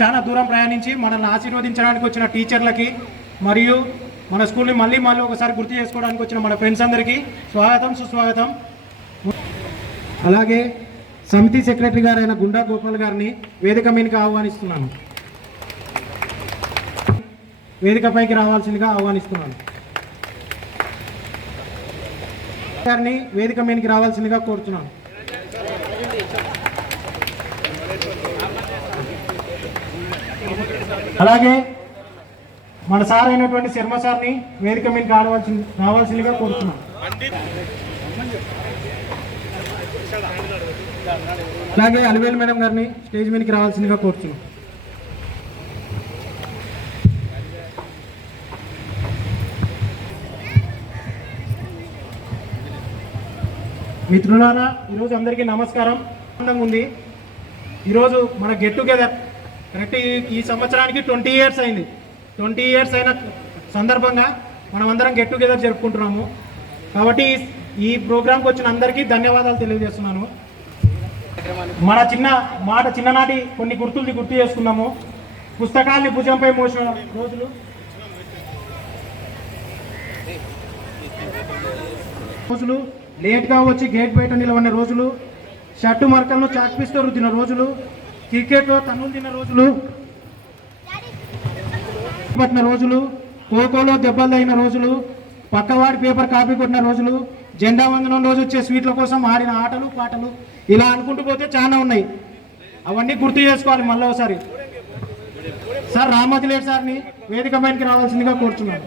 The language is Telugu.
చాలా దూరం ప్రయాణించి మనల్ని ఆశీర్వదించడానికి వచ్చిన టీచర్లకి మరియు మన స్కూల్ని మళ్ళీ మళ్ళీ ఒకసారి గుర్తు చేసుకోవడానికి వచ్చిన మన ఫ్రెండ్స్ అందరికీ స్వాగతం సుస్వాగతం. అలాగే సమితి సెక్రటరీ గారైన గుండా గోపాల్ గారిని వేదిక మీదకి ఆహ్వానిస్తున్నాను. వేదికపైకి రావాల్సిందిగా ఆహ్వానిస్తున్నాను. గారిని వేదిక మీదకి రావాల్సిందిగా కోరుతున్నాను. అలాగే మన సార్ అయినటువంటి శర్మ సార్ని వేదిక మీద రావాల్సి రావాల్సిందిగా కోరుతున్నాను అలాగే అలివేలు మేడం గారిని స్టేజ్ మీదకి రావాల్సిందిగా కోరుతున్నాం. మిత్రులారా ఈరోజు అందరికీ నమస్కారం. ఆనందంగా ఉంది. ఈరోజు మన గెట్ టుగెదర్ కరెక్ట్ ఈ- సంవత్సరానికి ట్వంటీ ఇయర్స్ అయింది. ట్వంటీ ఇయర్స్ అయిన సందర్భంగా మనం అందరం గెట్ టుగెదర్ జరుపుకుంటున్నాము. కాబట్టి ఈ- ప్రోగ్రాంకి వచ్చిన అందరికీ ధన్యవాదాలు తెలియజేస్తున్నాను. మన చిన్న మాట చిన్ననాటి కొన్ని గుర్తుల్ని గుర్తు చేసుకున్నాము పుస్తకాల్ని భుజంపై మోసిన రోజులు. రోజులు లేట్గా వచ్చి గేట్ బయట నిలబడిన రోజులు. షర్టు మరకలను చాక్పిస్తూ రుద్దిన రోజులు. క్రికెట్లో తన్నులు తిన్న రోజులు పట్టిన రోజులు ఖోఖోలో దెబ్బలు అయిన రోజులు పక్కవాడి పేపర్ కాపీ కొట్టిన రోజులు జెండా వందనం రోజు వచ్చే స్వీట్ల కోసం ఆడిన ఆటలు పాటలు ఇలా అనుకుంటూ పోతే చాలా ఉన్నాయి. అవన్నీ గుర్తు చేసుకోవాలి మళ్ళీ ఒకసారి. సార్ రామతిలేట్ సార్ని వేదిక పైనకి రావాల్సిందిగా కోరుతున్నాను